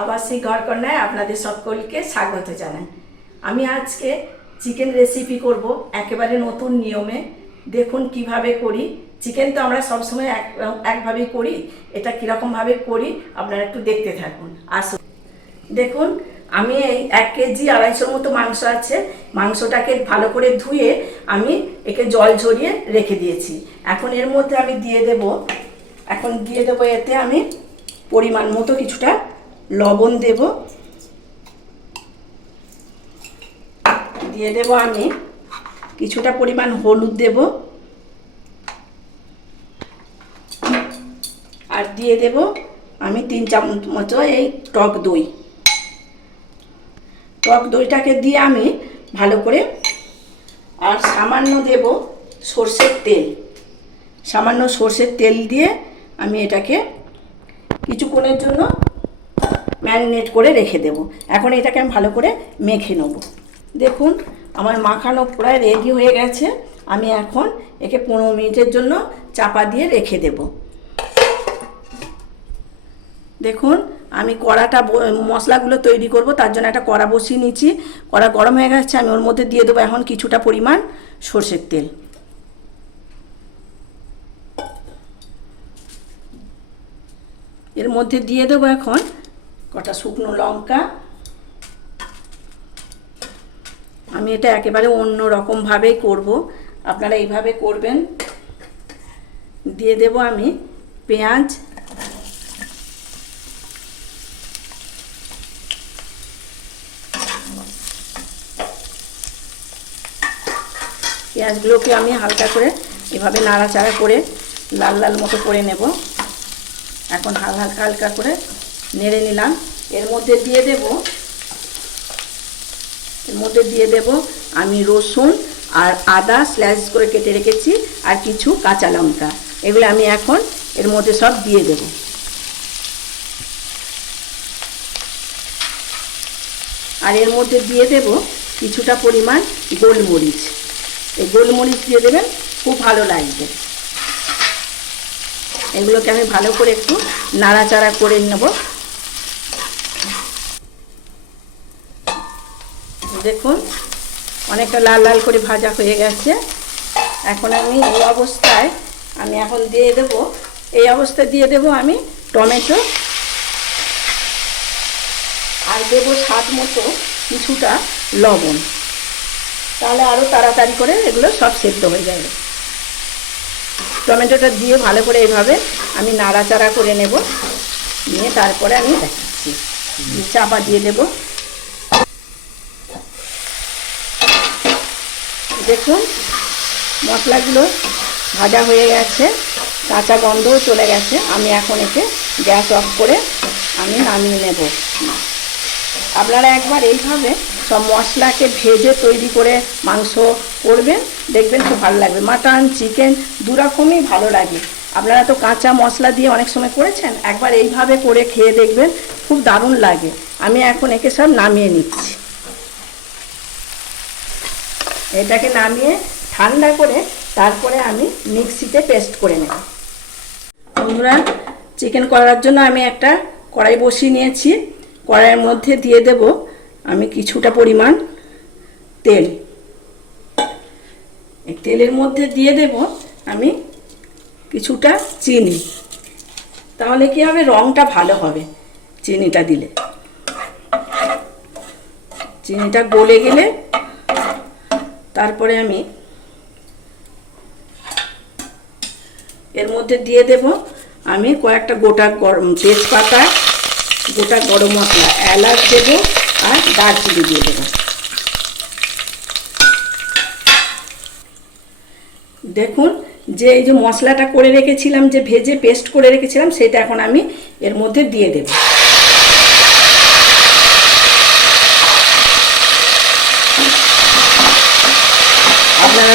আবার সেই ঘরকন্যায় আপনাদের সকলকে স্বাগত জানাই। আমি আজকে চিকেন রেসিপি করব একেবারে নতুন নিয়মে। দেখুন কীভাবে করি। চিকেন তো আমরা সবসময় এক, একভাবেই করি। এটা কীরকমভাবে করি আপনারা একটু দেখতে থাকুন। আসুন। দেখুন, আমি এই এক কেজি আড়াইশোর মতো মাংস আছে। মাংসটাকে ভালো করে ধুয়ে আমি একে জল ঝরিয়ে রেখে দিয়েছি। এখন এর মধ্যে আমি দিয়ে দেব। এখন দিয়ে দেবো এতে আমি পরিমাণ মতো কিছুটা লবণ দেব। দিয়ে দেব আমি কিছুটা পরিমাণ হলুদ দেব। আর দিয়ে দেব আমি তিন চামচ মতো এই টক দই। টক দইটাকে দিয়ে আমি ভালো করে আর সামান্য দেব সর্ষের তেল। সামান্য সর্ষের তেল দিয়ে আমি এটাকে কিছুক্ষণের জন্য ম্যারিনেট করে রেখে দেব। এখন এটাকে আমি ভালো করে মেখে নেব। দেখুন, আমার মাখানো প্রায় রেডি হয়ে গেছে। আমি এখন একে পনেরো মিনিটের জন্য চাপা দিয়ে রেখে দেব। দেখুন, আমি কড়াটা মশলাগুলো তৈরি করব, তার জন্য একটা কড়া বসিয়ে নিচ্ছি। কড়া গরম হয়ে গেছে, আমি ওর মধ্যে দিয়ে দেবো এখন কিছুটা পরিমাণ সর্ষের তেল। এর মধ্যে দিয়ে দেবো এখন কটা শুকনো লঙ্কা। আমি এটা একেবারে অন্য রকমভাবেই করব। আপনারা এইভাবে করবেন। দিয়ে দেব আমি পেঁয়াজ। পেঁয়াজগুলোকে আমি হালকা করে এভাবে নাড়াচাড়া করে লাল লাল মতো করে নেব। এখন হাল হালকা হালকা করে নেড়ে নিলাম। এর মধ্যে দিয়ে দেব, এর মধ্যে দিয়ে দেব আমি রসুন আর আদা স্ল্যাশ করে কেটে রেখেছি আর কিছু কাঁচা লঙ্কা। এগুলো আমি এখন এর মধ্যে সব দিয়ে দেব। আর এর মধ্যে দিয়ে দেব কিছুটা পরিমাণ গোলমরিচ। এই গোলমরিচ দিয়ে দেবেন, খুব ভালো লাগবে। এগুলোকে আমি ভালো করে একটু নাড়াচাড়া করে নেব। দেখুন, অনেকটা লাল লাল করে ভাজা হয়ে গেছে। এখন আমি এই অবস্থায় আমি এখন দিয়ে দেব, এই অবস্থায় দিয়ে দেব আমি টমেটো। আর দেবো স্বাদ মতো কিছুটা লবণ। তাহলে আরও তাড়াতাড়ি করে এগুলো সব সেদ্ধ হয়ে যাবে। টমেটোটা দিয়ে ভালো করে এইভাবে আমি নাড়াচাড়া করে নেব। নিয়ে তারপরে আমি দেখাচ্ছি। চাপা দিয়ে দেব। দেখুন, মশলাগুলো ভাজা হয়ে গেছে, কাঁচা গন্ধও চলে গেছে। আমি এখন একে গ্যাস অফ করে আমি নামিয়ে নেব। আপনারা একবার এইভাবে সব মশলাকে ভেজে তৈরি করে মাংস করবেন, দেখবেন খুব ভালো লাগবে। মাটন, চিকেন দু রকমই ভালো লাগে। আপনারা তো কাঁচা মশলা দিয়ে অনেক সময় করেছেন, একবার এইভাবে করে খেয়ে দেখবেন খুব দারুণ লাগে। আমি এখন একে সব নামিয়ে নিচ্ছি। এটাকে নামিয়ে ঠান্ডা করে তারপরে আমি মিক্সিতে পেস্ট করে নেব। বন্ধুরা, চিকেন করার জন্য আমি একটা কড়াই বসিয়ে নিয়েছি। কড়াইয়ের মধ্যে দিয়ে দেব আমি কিছুটা পরিমাণ তেল। তেলের মধ্যে দিয়ে দেব আমি কিছুটা চিনি। তাহলে কি হবে? রঙটা ভালো হবে চিনিটা দিলে। চিনিটা গলে গেলে তারপরে আমি এর মধ্যে দিয়ে দেব আমি কয়েকটা গোটা গরম তেজপাতা, গোটা গরম মশলা, এলাচ দেবো আর দারচিনি দিয়ে দেবো। দেখুন যে এই যে মশলাটা করে রেখেছিলাম, যে ভেজে পেস্ট করে রেখেছিলাম, সেটা এখন আমি এর মধ্যে দিয়ে দেব।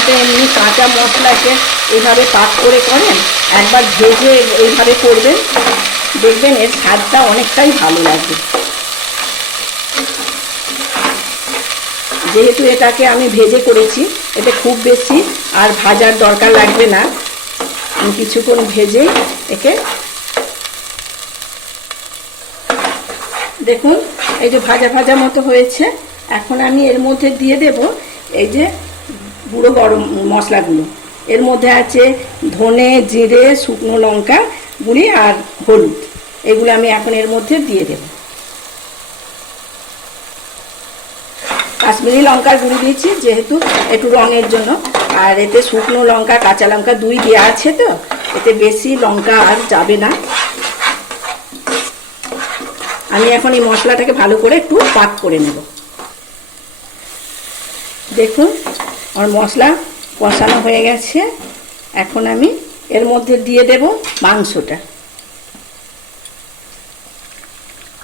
তো এমনি কাঁচা মশলাকে এইভাবে পাক করে করেন, একবার ভেজে এইভাবে করবেন, দেখবেন এর স্বাদটা অনেকটাই ভালো লাগবে। যেহেতু এটাকে আমি ভেজে করেছি, এতে খুব বেশি আর ভাজার দরকার লাগবে না। আমি কিছুক্ষণ ভেজেই একে দেখুন, এই যে ভাজা ভাজা মতো হয়েছে। এখন আমি এর মধ্যে দিয়ে দেব এই যে গুঁড়ো গরম মশলাগুলো। এর মধ্যে আছে ধনে, জিরে, শুকনো লঙ্কা, গুঁড়ি আর হলুদ। এগুলো আমি এখন এর মধ্যে দিয়ে দেব। কাশ্মীরি লঙ্কার গুঁড়ি দিয়েছি, যেহেতু একটু রঙের জন্য। আর এতে শুকনো লঙ্কা, কাঁচা লঙ্কা দুই দেওয়া আছে তো। এতে বেশি লঙ্কা আর যাবে না। আমি এখন এই মশলাটাকে ভালো করে একটু পাক করে নেব। দেখুন আমার মশলা কষানো হয়ে গেছে। এখন আমি এর মধ্যে দিয়ে দেব মাংসটা।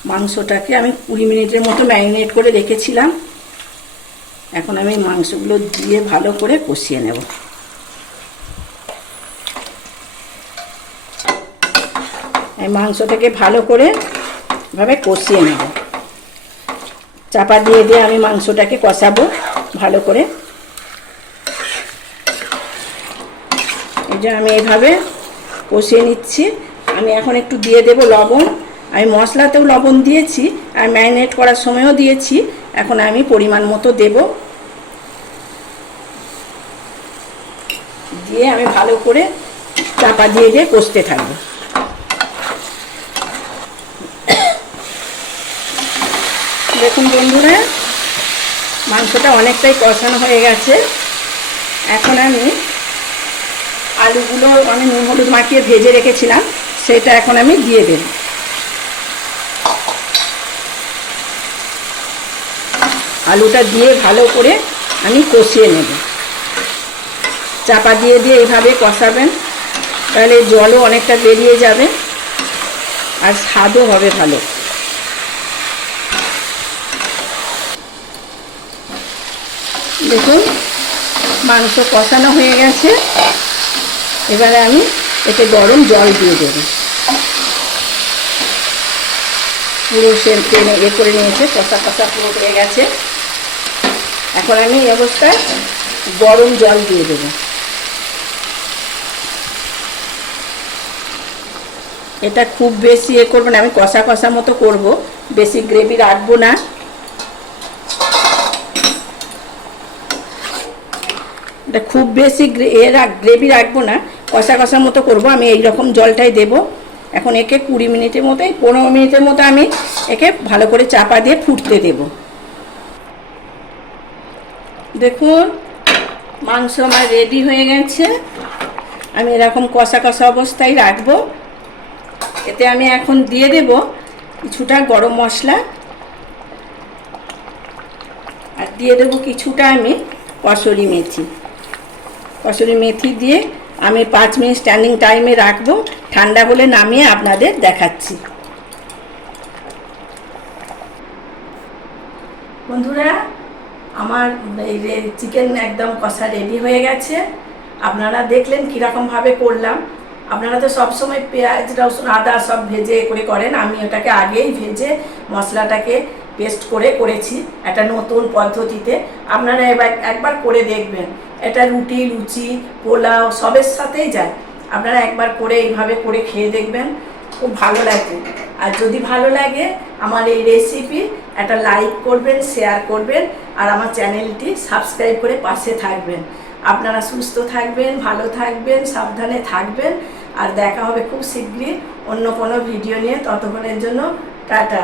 মাংসটাকে আমি কুড়ি মিনিটের মতো ম্যারিনেট করে রেখেছিলাম। এখন আমি মাংসগুলো দিয়ে ভালো করে কষিয়ে নেব। এই মাংসটাকে ভালো করে ভাবে কষিয়ে নেব। চাপা দিয়ে দিয়ে আমি মাংসটাকে কষাবো ভালো করে। যে আমি এভাবে কষিয়ে নিচ্ছি। আমি এখন একটু দিয়ে দেব লবণ। আমি মশলাতেও লবণ দিয়েছি, আর ম্যারিনেট করার সময়ও দিয়েছি। এখন আমি পরিমাণ মতো দেব। দিয়ে আমি ভালো করে চাপা দিয়ে দিয়ে কষতে থাকব। দেখুন বন্ধুরা, মাংসটা অনেকটাই কষানো হয়ে গেছে। এখন আমি আলুগুলো আমি নুন হলুদ মাখিয়ে ভেজে রেখেছিলাম, সেটা এখন আমি দিয়ে দেব। আলুটা দিয়ে ভালো করে আমি কষিয়ে নেব। চাপা দিয়ে দিয়ে এইভাবে কষাবেন, তাহলে জলও অনেকটা বেরিয়ে যাবে আর স্বাদও হবে ভালো। দেখুন, মাংস কষানো হয়ে গেছে। এবারে আমি এতে গরম জল দিয়ে দেব। পুরো সেল টেনে ইয়ে করে নিয়েছে, কষা কষা পুরো হয়ে গেছে। এখন আমি এই অবস্থায় গরম জল দিয়ে দেব। এটা খুব বেশি এ করব না, আমি কষা কষা মতো করব। বেশি গ্রেভি রাখব না। এটা খুব বেশি এ রাখ, গ্রেভি রাখব না। কষা কষার মতো করব, আমি এই রকম জলটাই দেব। এখন একে কুড়ি মিনিটের মতো পনেরো মিনিটের মতো আমি একে ভালো করে চাপা দিয়ে ফুটতে দেব। দেখুন, মাংস আমার রেডি হয়ে গেছে। আমি এরকম কষা কষা অবস্থায় রাখব। এতে আমি এখন দিয়ে দেব কিছুটা গরম মশলা। আর দিয়ে দেবো কিছুটা আমি কসুরি মেথি। কসুরি মেথি দিয়ে আমি পাঁচ মিনিট স্ট্যান্ডিং টাইমে রাখব। ঠান্ডা হলে নামিয়ে আপনাদের দেখাচ্ছি। বন্ধুরা, আমার এই চিকেন একদম কষা রেডি হয়ে গেছে। আপনারা দেখলেন কীরকমভাবে করলাম। আপনারা তো সবসময় পেঁয়াজ, রসুন, আদা সব ভেজে করে করেন। আমি ওটাকে আগেই ভেজে মশলাটাকে পেস্ট করে করেছি একটা নতুন পদ্ধতিতে। আপনারা এবার একবার করে দেখবেন। এটা রুটি, লুচি, পোলাও সবের সাথেই যায়। আপনারা একবার করে এইভাবে করে খেয়ে দেখবেন, খুব ভালো লাগবে আর যদি ভালো লাগে, আমার এই রেসিপি একটা লাইক করবেন শেয়ার করবেন, আর আমার চ্যানেলটি সাবস্ক্রাইব করে পাশে থাকবেন। আপনারা সুস্থ থাকবেন, ভালো থাকবেন, সাবধানে থাকবেন। আর দেখা হবে খুব শীঘ্রই অন্য কোনো ভিডিও নিয়ে। ততক্ষণের জন্য টাটা।